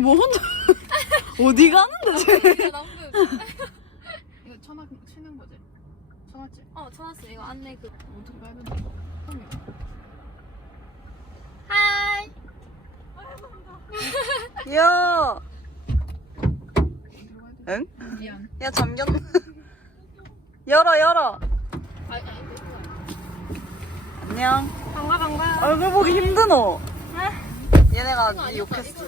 뭐 혼자 어디 가는데 쟤? 남극. 이거 천하 치는 거지? 천하지? 어, 쳐놨어. 이거 안내 그. 어떻게 가야 되나? 하이. 야, 들어가야 돼? 응? 미안. 야 잠겼네. 열어 열어. 아니, 아니, 안녕. 반가, 반가. 얼굴 보기 힘드노. 얘네가 니 욕했어.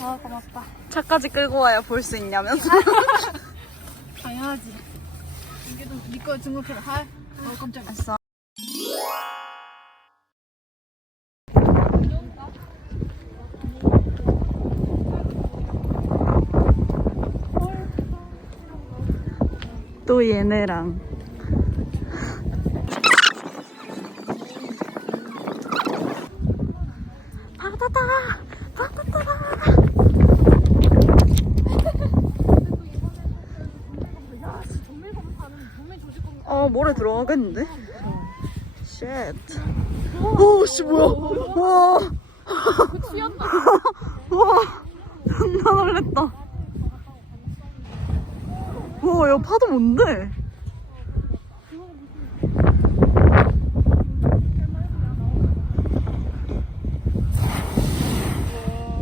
아, 고맙다. 차까지 끌고 와야 볼 수 있냐면서. 당연하지. 이게 좀 니꺼 등록해라. 하. 어 깜짝이야. 알았어. 또 얘네랑 바다다 바다다 어 모래 들어가겠는데? 쉣. 오, 씨, 뭐야. 와. 와. 존나 놀랬다. 와, 야, 파도 뭔데?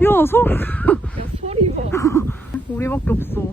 야, 소 야, 소리 봐. 우리밖에 없어.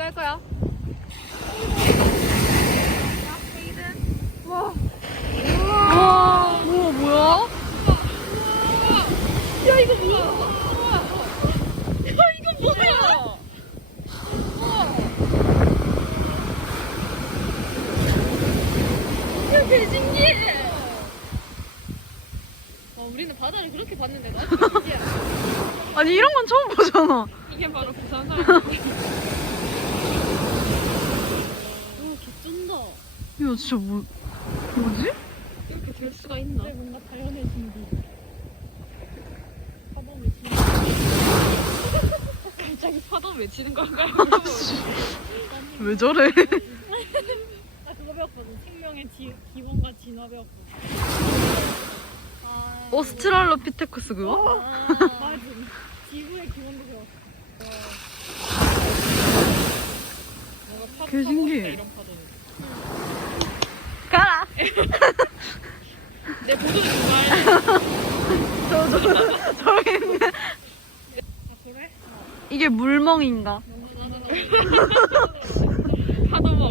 어디 갈 거야? 와, 우와, 뭐야? 뭐야? 이거 되게 신기해. 와, 우리는 바다를 그렇게 봤는데 나. 아니, 이런 건 처음 보잖아. 이게 바로 부산 사람. 오, 개쩐다. 야, 진짜 뭐, 뭐지? 이렇게 될 수가 있나? 뭔가 자연의 신비. 파도 외치는 갑자기 파도 외치는 건가요? 왜 저래? 나 그거 배웠거든. 생명의 지, 기본과 진화 배웠거든. 아, 오스트랄로피테쿠스 그거? 아, 맞아. 지구의 기본도 배웠어. 내가 파, 개 신기해. 이런 파도는. 가라! 내 보도를 좋아해. 저, 저, 저기 있네. 아, 그래? 이게 물멍인가? 파도 먹.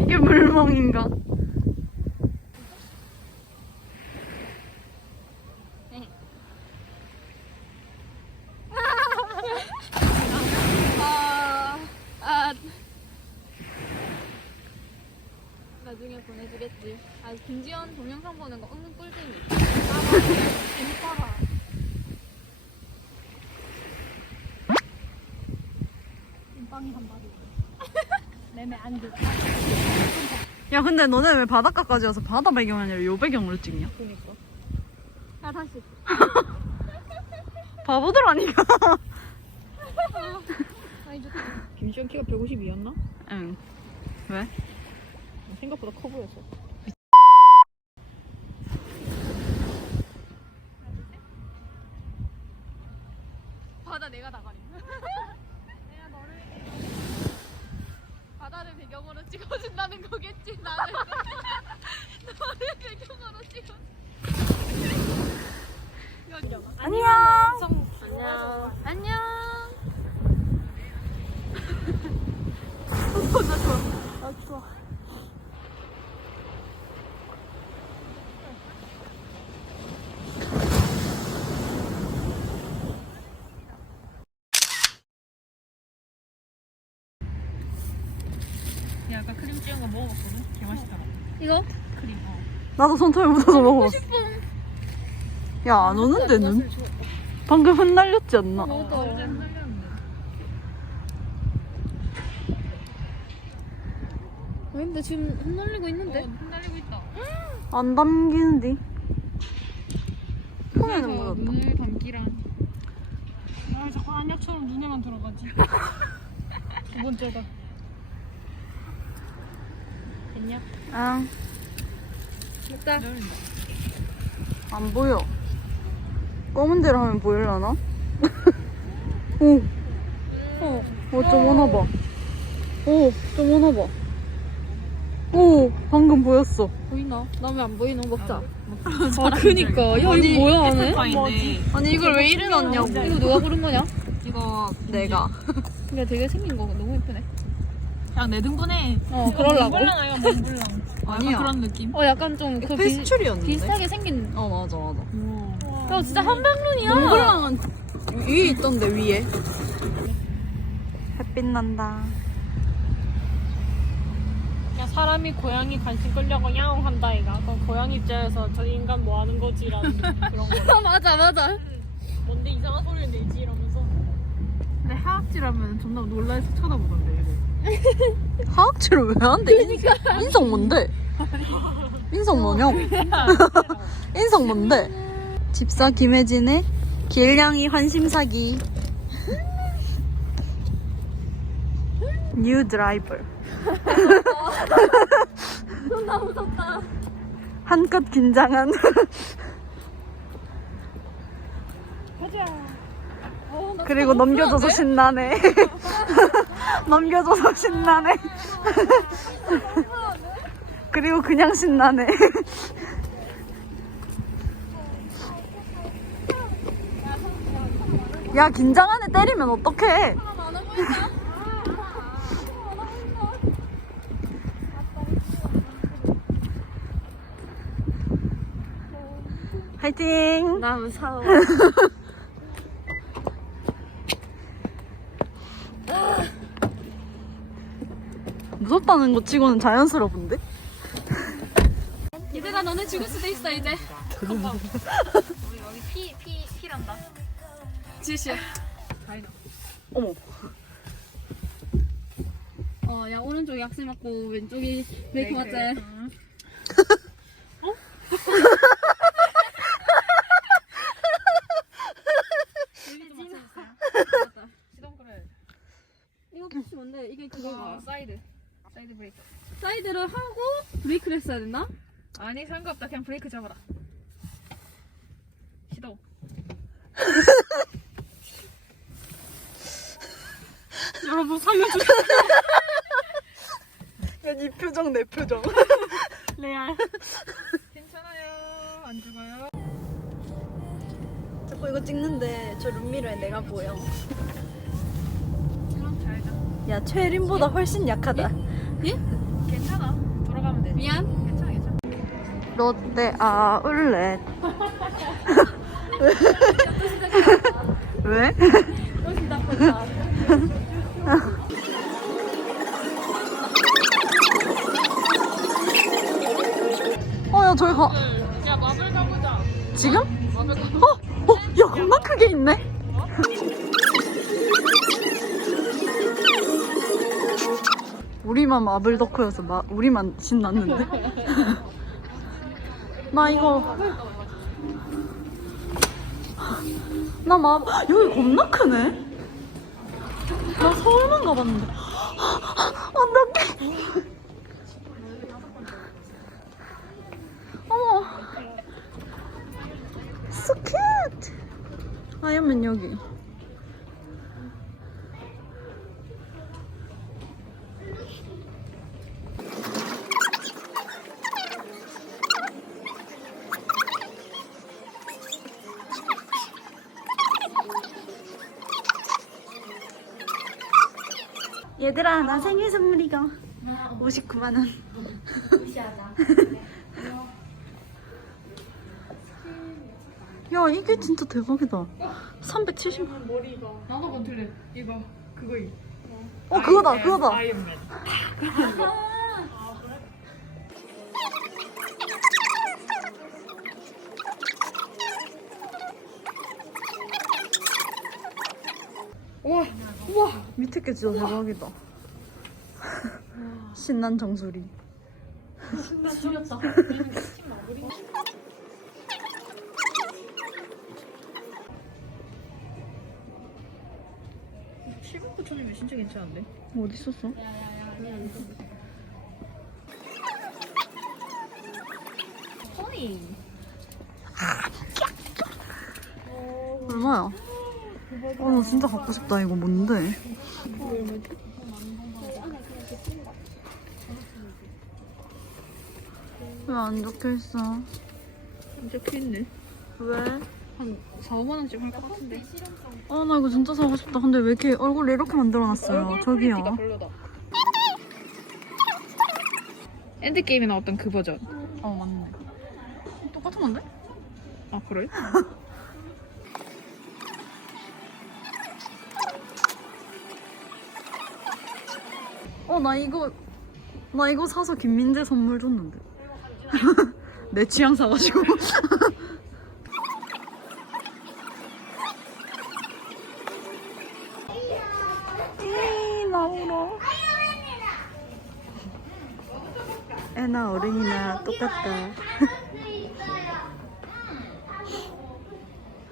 이게 물멍인가? 아, 아. 나중에 보내주겠지. 아, 김지연 동영상 보는 거 은근 꿀잼이. 아, 맞아. 재밌더라. 빵이 한 마리. 매매 안 돼. 야, 근데 너네 왜 바닷가까지 와서 바다 배경이 아니라 요 배경으로 찍냐? 그니까. 야, 다시. 바보들 아니가? 좋다. 김시현 키가 152였나? 응. 왜? 생각보다 커 보였어. 바다 내가 나가리. 내가 너를 바다를 배경으로 찍어준다는 거겠지 나는. 너를 배경으로 찍어. 안녕. 안녕. 안녕. 야, 아까 크림 찍은 거 먹어봤거든? 개 맛있더라. 이거? 크림, 어. 나도 손톱에 묻어서 먹어봤어. 야, 안 오는데, 눈? 방금 흩날렸지 않나? 어, 나도. 어제 흔들렸는데. 근데 지금 흩날리고 있는데? 어, 흔들리고 있다. 안 담기는데. 손에는 그래서 묻었다. 눈을 감기랑. 아, 자꾸 안약처럼 눈에만 들어가지. 두 번째다. 됐냐? 응. 됐다. 기다린다. 안 보여. 검은 데로 하면 보일라나? 오. 어, 어, 좀 오나 봐. 오, 좀 오나 봐. 오, 방금 보였어. 보이나? 나 왜 안 보이노? 먹자. 아, 그니까. 야, 아니, 이거 뭐야, 안에? 뭐지? 아니, 이걸 왜 이래 놨냐고. 이거 누가 고른 거냐? 이거 내가. 근데 되게 생긴 거. 그냥 내 등분해. 어, 그러려고. 몽블랑 아니야, 몽블랑. 아니야. 약간 그런 느낌? 어, 약간 좀 그 페스츄리였는데? 비슷하게 생긴. 어, 맞아, 맞아. 야, 진짜 한방눈이야. 몽블랑은 위에 있던데, 위에. 햇빛 난다. 야 사람이 고양이 관심 끌려고 야옹 한다 이가 그럼 고양이 입장에서 저 인간 뭐 하는 거지라는 그런 거 맞아, 맞아. 뭔데 이상한 소리를 내지 이러면서 근데 하악질 하면 존나 놀라서 쳐다보던데, 이거. 화학치를 왜 한대? 인성 뭔데? 인성 뭐냐고? 인성 뭔데? 집사 김혜진의 길냥이 환심사기 뉴 드라이버 존나 무섭다. 한껏 긴장한 어, 나 그리고 너무 넘겨줘서? 신나네 넘겨줘서 신나네 그리고 그냥 신나네 야 긴장한 애 때리면 어떡해. 화이팅 나 무서워. 무섭다는 것 치고는 자연스러운데? 얘들아, 너네 죽을 수도 있어, 이제. 우리 여기 피, 피, 피란다. 지시. 어머 어, 야, 오른쪽이 약세 맞고, 왼쪽이 메이크 맞지? 시동 그래. 이거 혹시 뭔데? 이게 그거가. 사이드. 사이드 브레이크. 사이드를 하고, 브레이크를 했어야 됐나? 아니, 상관없다. 그냥 브레이크 잡아라. 시동. 여러분 살려줘 야니 표정 내 표정 레알 괜찮아요. 안 죽어요. 자꾸 이거 찍는데 저 룸미러에 내가 보여 그럼 잘 자. 야 최린보다 훨씬 약하다 괜찮아. 돌아가면 돼. 미안. 괜찮아, 괜찮아. 롯데 아울렛 왜? 어 야 저기 가 야 마블 가보자 지금? 어? 어? 야 겁나 크게 있네 우리만 마블 덕후여서 마, 우리만 신났는데 나 이거 나 마, 여기 겁나 크네 나 설마 가봤는데. 어떡해. 어머. So cute. 아니면 여기. 얘들아 나 생일 선물이가 59만 원. 야 이게 진짜 대박이다. 370만 원. 머리가. 나도 건틀래. 이거 그거 이. 어 그거다 그거다. 아이언맨. 우와 우와 밑에 게 진짜 대박이다. 신난 정수리. 죽였다. 진짜 괜찮은데? 어디 있었어? 얼마야? 어, 나 진짜 갖고 싶다. 이거 뭔데? 왜 안 적혀 있어? 진짜 크있네. 왜? 한 4, 5만 원쯤 할 것 같은데. 아, 나 이거 진짜 사고 싶다. 근데 왜 이렇게 얼굴 이렇게 만들어놨어요? 저기요. 별로다. 엔드게임에 나왔던 그 버전. 어, 맞네. 똑같은 건데? 아 그래? 어, 나 이거, 나 이거 사서 김민재 선물 줬는데. 내 취향 사가지고. 이, 나 울어. 애나 어른이나 똑같다.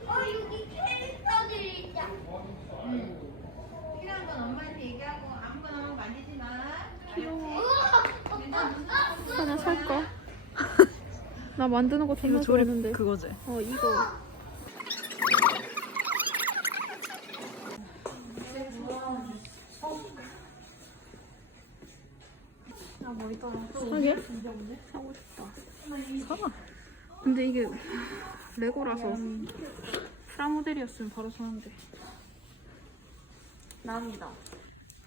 어, 여기 캐릭터들이 있다. 필요한 건 엄마한테 얘기하고 아무거나 만지지 마. 귀여워. 하나 살까? 나 만드는 거 존나 이거 조립 좋아하는데. 그거지. 어 이거. 사게? 사고 싶다. 사봐. 근데 이게 레고라서 프라모델이었으면 바로 사는데.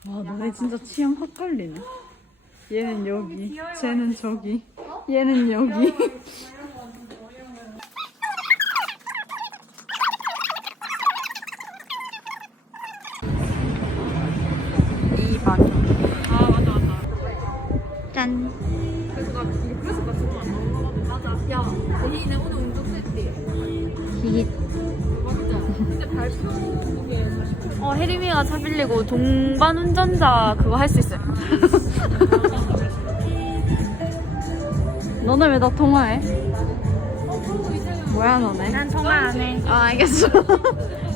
와, 너네 진짜 취향 확 갈리네. 얘는 여기, 쟤는 저기, 얘는 여기. 이 반. 아 맞아 맞아. 짠. 그래서 나 그래서 나 저거 안 나온 거거든. 맞아. 야, 대희네 오늘 운동 세트. 히히. 맞아. 근데 발표에 40% 어, 혜림이가 차 빌리고 동반 운전자 그거 할 수 있어요. 너네 왜 나 통화해? 뭐야 너네? 난 통화 안 해. 아 알겠어.